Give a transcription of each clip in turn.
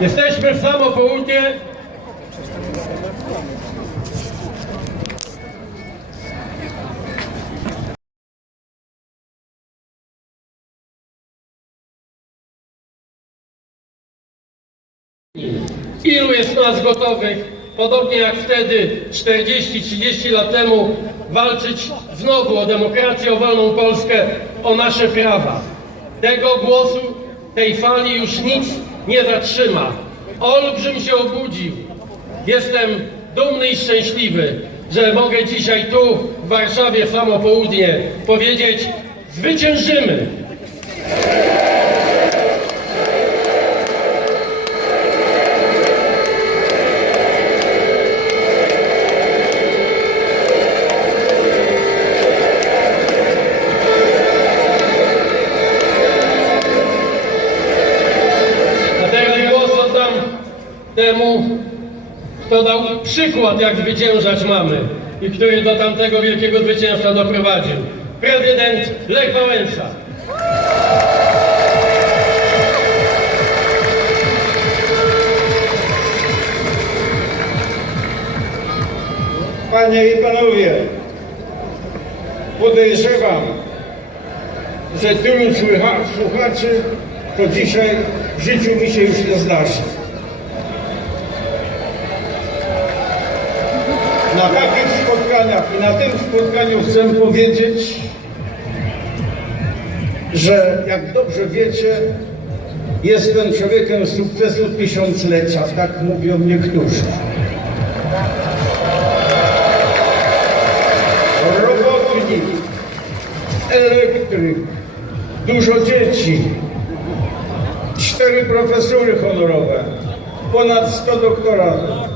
Jesteśmy w samo południe. Ilu jest nas gotowych, podobnie jak wtedy 40-30 lat temu, walczyć znowu o demokrację, o wolną Polskę, o nasze prawa. Tego głosu, tej fali już nic nie zatrzyma. Olbrzym się obudził. Jestem dumny i szczęśliwy, że mogę dzisiaj tu w Warszawie w samo południe powiedzieć zwyciężymy! Przykład, jak zwyciężać mamy i który do tamtego wielkiego zwycięstwa doprowadził. Prezydent Lech Wałęsa. Panie i Panowie, podejrzewam, że tylu słucha- słuchaczy to dzisiaj w życiu mi się już nie zdarzy. Na takich spotkaniach i na tym spotkaniu chcę powiedzieć, że jak dobrze wiecie, jestem człowiekiem sukcesu tysiąclecia, tak mówią niektórzy. robotnik, elektryk, dużo dzieci, cztery profesury honorowe, ponad 100 doktoratów,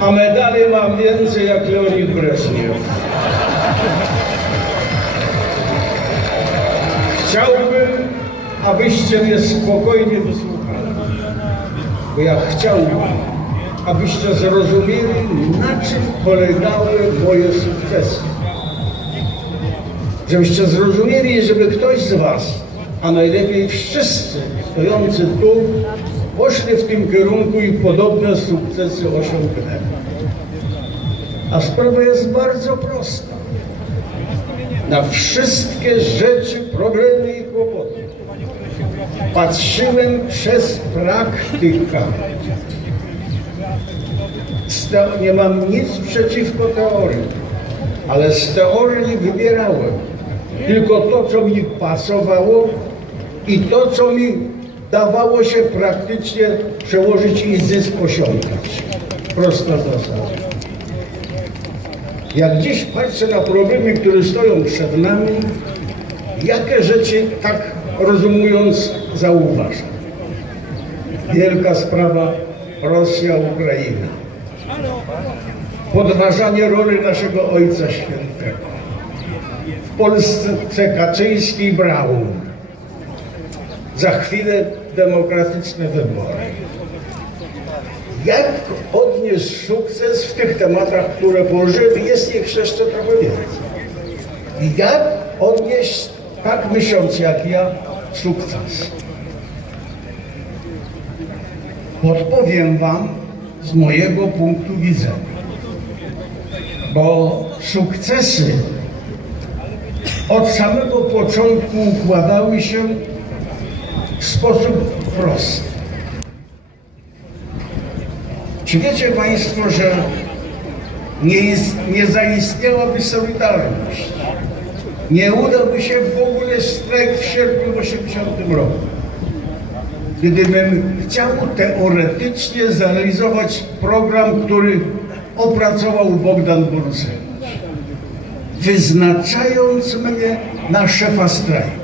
a medali mam więcej jak Leonid Breżniew. Chciałbym, abyście mnie spokojnie wysłuchali, bo ja chciałbym, abyście zrozumieli, na czym polegały moje sukcesy. Żebyście zrozumieli, żeby ktoś z Was, a najlepiej wszyscy stojący tu, poszli w tym kierunku i podobne sukcesy osiągnęli. A sprawa jest bardzo prosta. Na wszystkie rzeczy, problemy i kłopoty patrzyłem przez praktyka. Nie mam nic przeciwko teorii, ale z teorii wybierałem tylko to, co mi pasowało i to, co mi dawało się praktycznie przełożyć i zysk osiągać. Prosta zasada. Jak dziś patrzę na problemy, które stoją przed nami, jakie rzeczy, tak rozumując, zauważam? Wielka sprawa Rosja, Ukraina. Podważanie roli naszego Ojca Świętego. W Polsce Kaczyński i Braun. Za chwilę demokratyczne wybory. Jak odnieść sukces w tych tematach, które położyłem? Jest ich jeszcze trochę więcej. I jak odnieść, tak myśląc jak ja, sukces? Podpowiem Wam z mojego punktu widzenia. Bo sukcesy od samego początku układały się w sposób prosty. Czy wiecie Państwo, że nie, jest, nie zaistniałaby Solidarność? Nie udałby się w ogóle strajk w sierpniu 80 roku. Gdybym chciał teoretycznie zrealizować program, który opracował Bogdan Borusewicz, wyznaczając mnie na szefa strajku.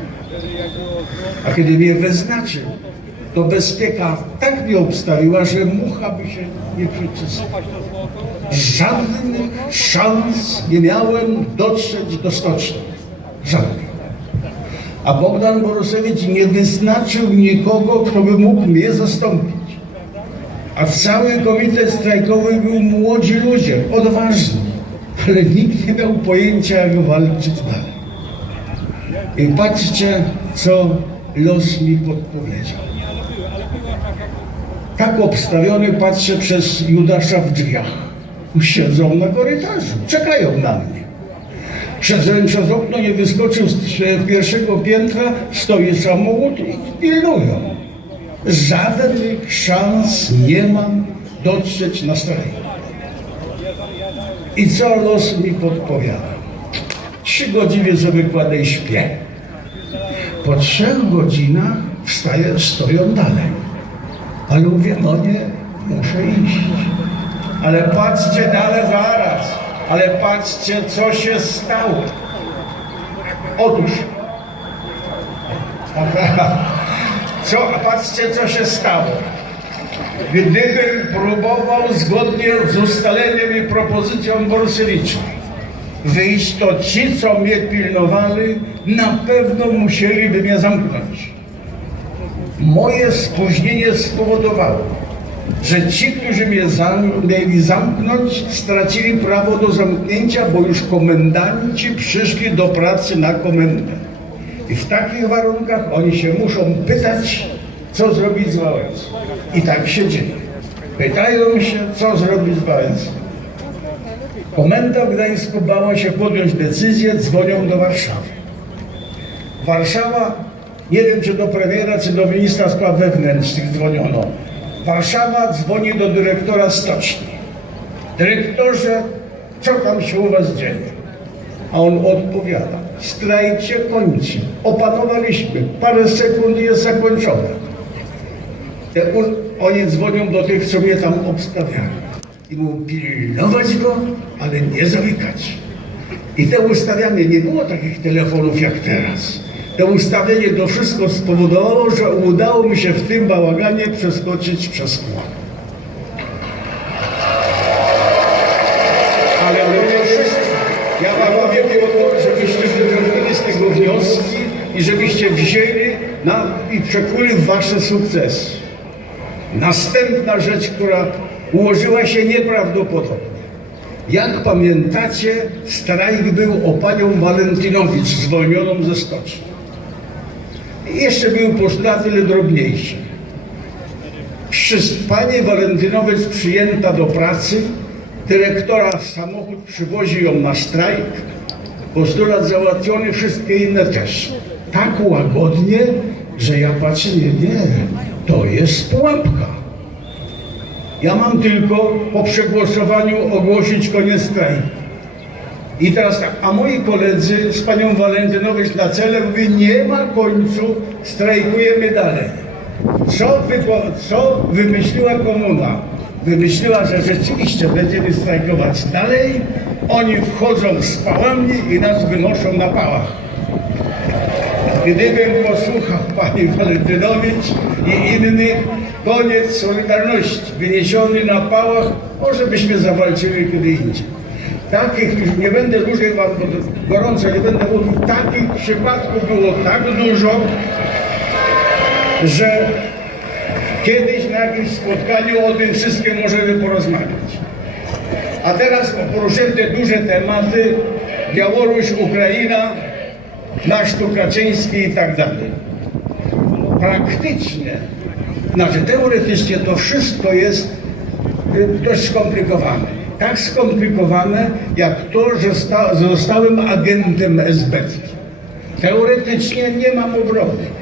A kiedy mnie wyznaczył, to bezpieka tak mnie obstawiła, że mucha by się nie przyczesała. Żadnych szans nie miałem dotrzeć do stoczni. Żadnych. A Bogdan Borusewicz nie wyznaczył nikogo, kto by mógł mnie zastąpić. A cały komitet strajkowy był młodzi ludzie, odważni, ale nikt nie miał pojęcia, jak walczyć dalej. I patrzcie, co los mi podpowiedział. Tak obstawiony patrzę przez Judasza w drzwiach. Siedzą na korytarzu, czekają na mnie. Szedłem przez okno, nie wyskoczył z pierwszego piętra, stoi samochód i pilnują. Żadnych szans nie mam dotrzeć na strajk. I co los mi podpowiada? Trzy godziny sobie kładę i śpię. Po trzech godzinach wstaję, stoją dalej. Ale mówię, no nie, muszę iść. Ale patrzcie dalej zaraz. Ale patrzcie, co się stało. Otóż, co, patrzcie, co się stało. Gdybym próbował zgodnie z ustaleniem i propozycją Borusewicza to ci, co mnie pilnowali, na pewno musieliby mnie zamknąć. Moje spóźnienie spowodowało, że ci, którzy mnie zam mieli zamknąć, stracili prawo do zamknięcia, bo już komendanci przyszli do pracy na komendę. I w takich warunkach oni się muszą pytać, co zrobić z Wałęsą. I tak się dzieje. Pytają się, co zrobić z Wałęsą. Komenda w Gdańsku bała się podjąć decyzję, dzwonią do Warszawy. Warszawa, nie wiem czy do premiera, czy do ministra spraw wewnętrznych dzwoniono. Warszawa dzwoni do dyrektora stoczni. Dyrektorze, co tam się u was dzieje? A on odpowiada, strajk się kończy, opanowaliśmy, parę sekund jest zakończone. Oni dzwonią do tych, co mnie tam obstawiali. I mówią, pilnować go, ale nie zamykać. I te ustawianie, nie było takich telefonów jak teraz. To ustawienie to wszystko spowodowało, że udało mi się w tym bałaganie przeskoczyć przez kład. Ale to nie wszystko. Ja wam o to, żebyście wyciągnęli z tego wnioski i żebyście wzięli na, i przekuli wasze sukcesy. Następna rzecz, która ułożyła się nieprawdopodobnie. Jak pamiętacie, strajk był o panią Walentynowicz zwolnioną ze stoczni. Jeszcze był postulat tyle drobniejszy. Przy- Pani Walentynowicz przyjęta do pracy, dyrektora samochód przywozi ją na strajk, postulat załatwiony, wszystkie inne też. Tak łagodnie, że ja patrzę, nie, nie, to jest pułapka. Ja mam tylko po przegłosowaniu ogłosić koniec strajku. I teraz tak, a moi koledzy z panią Walentynowicz na cele mówi, nie ma końcu, strajkujemy dalej. Co, co wymyśliła komuna? Wymyśliła, że rzeczywiście będziemy strajkować dalej, oni wchodzą z pałami i nas wynoszą na pałach. Gdybym posłuchał pani Walentynowicz i innych, koniec Solidarności, wyniesiony na pałach, może byśmy zawalczyli kiedy indziej. Takich, już nie będę dłużej wam, gorąco nie będę mówił, takich przypadków było tak dużo, że kiedyś na jakimś spotkaniu o tym wszystkim możemy porozmawiać. A teraz poruszymy te duże tematy, Białoruś, Ukraina, nasz tu Kaczyński i tak dalej. Praktycznie, znaczy teoretycznie to wszystko jest y, dość skomplikowane. Tak skomplikowane jak to, że sta, zostałem agentem SB. Teoretycznie nie mam obrony.